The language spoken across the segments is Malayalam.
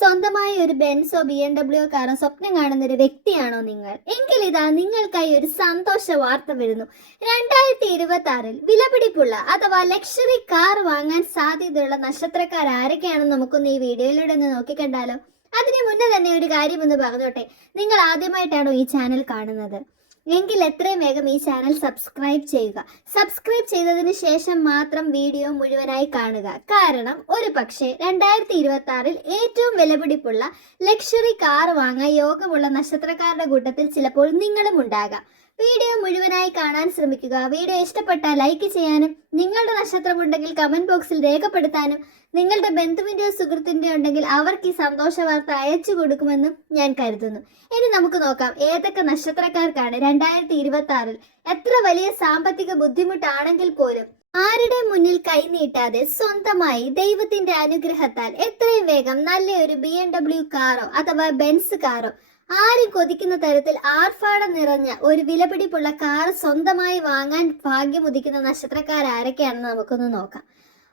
സ്വന്തമായി ഒരു ബെൻസോ BMW കാറോ സ്വപ്നം കാണുന്ന ഒരു വ്യക്തിയാണോ നിങ്ങൾ? എങ്കിൽ ഇതാ നിങ്ങൾക്കായി ഒരു സന്തോഷ വാർത്ത വരുന്നു. 2026 വിലപിടിപ്പുള്ള അഥവാ ലക്ഷറി കാർ വാങ്ങാൻ സാധ്യതയുള്ള നക്ഷത്രക്കാർ ആരൊക്കെയാണെന്ന് നമുക്കൊന്ന് ഈ വീഡിയോയിലൂടെ ഒന്ന് നോക്കിക്കണ്ടാലോ. അതിന് മുന്നേ തന്നെ ഒരു കാര്യം ഒന്ന് പറഞ്ഞോട്ടെ. നിങ്ങൾ ആദ്യമായിട്ടാണോ ഈ ചാനൽ കാണുന്നത് എങ്കിൽ എത്രയും വേഗം ഈ ചാനൽ സബ്സ്ക്രൈബ് ചെയ്യുക. സബ്സ്ക്രൈബ് ചെയ്തതിന് ശേഷം മാത്രം വീഡിയോ മുഴുവനായി കാണുക. കാരണം ഒരു പക്ഷേ 2026 ഏറ്റവും വിലപിടിപ്പുള്ള ലക്ഷറി കാർ വാങ്ങാൻ യോഗമുള്ള നക്ഷത്രക്കാരുടെ കൂട്ടത്തിൽ ചിലപ്പോൾ നിങ്ങളും ഉണ്ടാകാം. വീഡിയോ മുഴുവനായി കാണാൻ ശ്രമിക്കുക. വീഡിയോ ഇഷ്ടപ്പെട്ടാൽ ലൈക്ക് ചെയ്യാനും നിങ്ങളുടെ നക്ഷത്രമുണ്ടെങ്കിൽ കമന്റ് ബോക്സിൽ രേഖപ്പെടുത്താനും നിങ്ങളുടെ ബന്ധുവിൻ്റെയോ സുഹൃത്തിൻ്റെയോ ഉണ്ടെങ്കിൽ അവർക്ക് ഈ സന്തോഷ വാർത്ത അയച്ചു കൊടുക്കുമെന്നും ഞാൻ കരുതുന്നു. ഇനി നമുക്ക് നോക്കാം ഏതൊക്കെ നക്ഷത്രക്കാർക്കാണ് 2026 എത്ര വലിയ സാമ്പത്തിക ബുദ്ധിമുട്ടാണെങ്കിൽ പോലും ആരുടെ മുന്നിൽ കൈനീട്ടാതെ സ്വന്തമായി ദൈവത്തിന്റെ അനുഗ്രഹത്താൽ എത്രയും വേഗം നല്ലൊരു BMW കാറോ അഥവാ ബെൻസ് കാറോ ആരും കൊതിക്കുന്ന തരത്തിൽ ആർഭാടം നിറഞ്ഞ ഒരു വിലപിടിപ്പുള്ള കാർ സ്വന്തമായി വാങ്ങാൻ ഭാഗ്യമുദിക്കുന്ന നക്ഷത്രക്കാരൊക്കെയാണെന്ന് നമുക്കൊന്ന് നോക്കാം.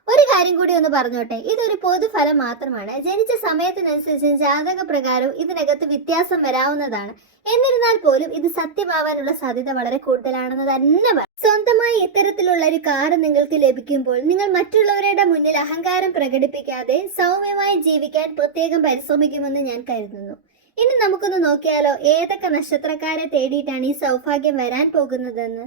ഒരു കാര്യം കൂടി ഒന്ന് പറഞ്ഞോട്ടെ, ഇതൊരു പൊതുഫലം മാത്രമാണ്. ജനിച്ച സമയത്തിനനുസരിച്ച് ജാതക പ്രകാരവും ഇതിനകത്ത് വ്യത്യാസം വരാവുന്നതാണ്. എന്നിരുന്നാൽ പോലും ഇത് സത്യമാവാനുള്ള സാധ്യത വളരെ കൂടുതലാണെന്ന് തന്നെ പറയാം. സ്വന്തമായി ഇത്തരത്തിലുള്ള ഒരു കാർ നിങ്ങൾക്ക് ലഭിക്കുമ്പോൾ നിങ്ങൾ മറ്റുള്ളവരുടെ മുന്നിൽ അഹങ്കാരം പ്രകടിപ്പിക്കാതെ സൗമ്യമായി ജീവിക്കാൻ പ്രത്യേകം പരിശ്രമിക്കുമെന്ന് ഞാൻ കരുതുന്നു. ഇനി നമുക്കൊന്ന് നോക്കിയാലോ ഏതൊക്കെ നക്ഷത്രക്കാരെ തേടിയിട്ടാണ് ഈ സൗഭാഗ്യം വരാൻ പോകുന്നതെന്ന്.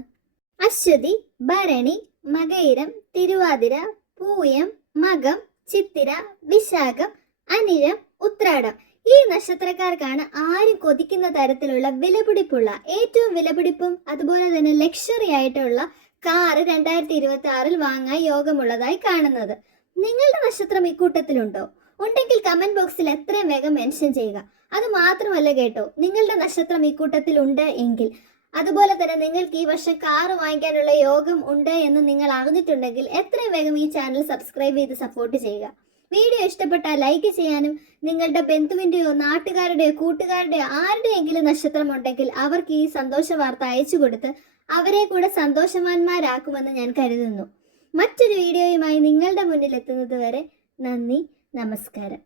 അശ്വതി, ഭരണി, മകയിരം, തിരുവാതിര, പൂയം, മകം, ചിത്തിര, വിശാഖം, അനിഴം, ഉത്രാടം ഈ നക്ഷത്രക്കാർക്കാണ് ആരും കൊതിക്കുന്ന തരത്തിലുള്ള വിലപിടിപ്പുള്ള ഏറ്റവും വിലപിടിപ്പും അതുപോലെ തന്നെ ലക്ഷറി ആയിട്ടുള്ള കാറ് 2026 വാങ്ങാൻ യോഗമുള്ളതായി കാണുന്നത്. നിങ്ങളുടെ നക്ഷത്രം ഇക്കൂട്ടത്തിലുണ്ടോ? ഉണ്ടെങ്കിൽ കമന്റ് ബോക്സിൽ എത്രയും വേഗം മെൻഷൻ ചെയ്യുക. അത് മാത്രമല്ല കേട്ടോ, നിങ്ങളുടെ നക്ഷത്രം ഇക്കൂട്ടത്തിൽ ഉണ്ട് എങ്കിൽ അതുപോലെ തന്നെ നിങ്ങൾക്ക് ഈ വർഷം കാർ വാങ്ങിക്കാനുള്ള യോഗം ഉണ്ട് എന്ന് നിങ്ങൾ അറിഞ്ഞിട്ടുണ്ടെങ്കിൽ എത്രയും വേഗം ഈ ചാനൽ സബ്സ്ക്രൈബ് ചെയ്ത് സപ്പോർട്ട് ചെയ്യുക. വീഡിയോ ഇഷ്ടപ്പെട്ടാൽ ലൈക്ക് ചെയ്യാനും നിങ്ങളുടെ ബന്ധുവിൻ്റെയോ നാട്ടുകാരുടെയോ കൂട്ടുകാരുടെയോ ആരുടെയെങ്കിലും നക്ഷത്രം ഉണ്ടെങ്കിൽ അവർക്ക് ഈ സന്തോഷ വാർത്ത അയച്ചു കൊടുത്ത് അവരെ കൂടെ സന്തോഷവാന്മാരാക്കുമെന്ന് ഞാൻ കരുതുന്നു. മറ്റൊരു വീഡിയോയുമായി നിങ്ങളുടെ മുന്നിൽ എത്തുന്നത് വരെ നന്ദി, നമസ്കാരം.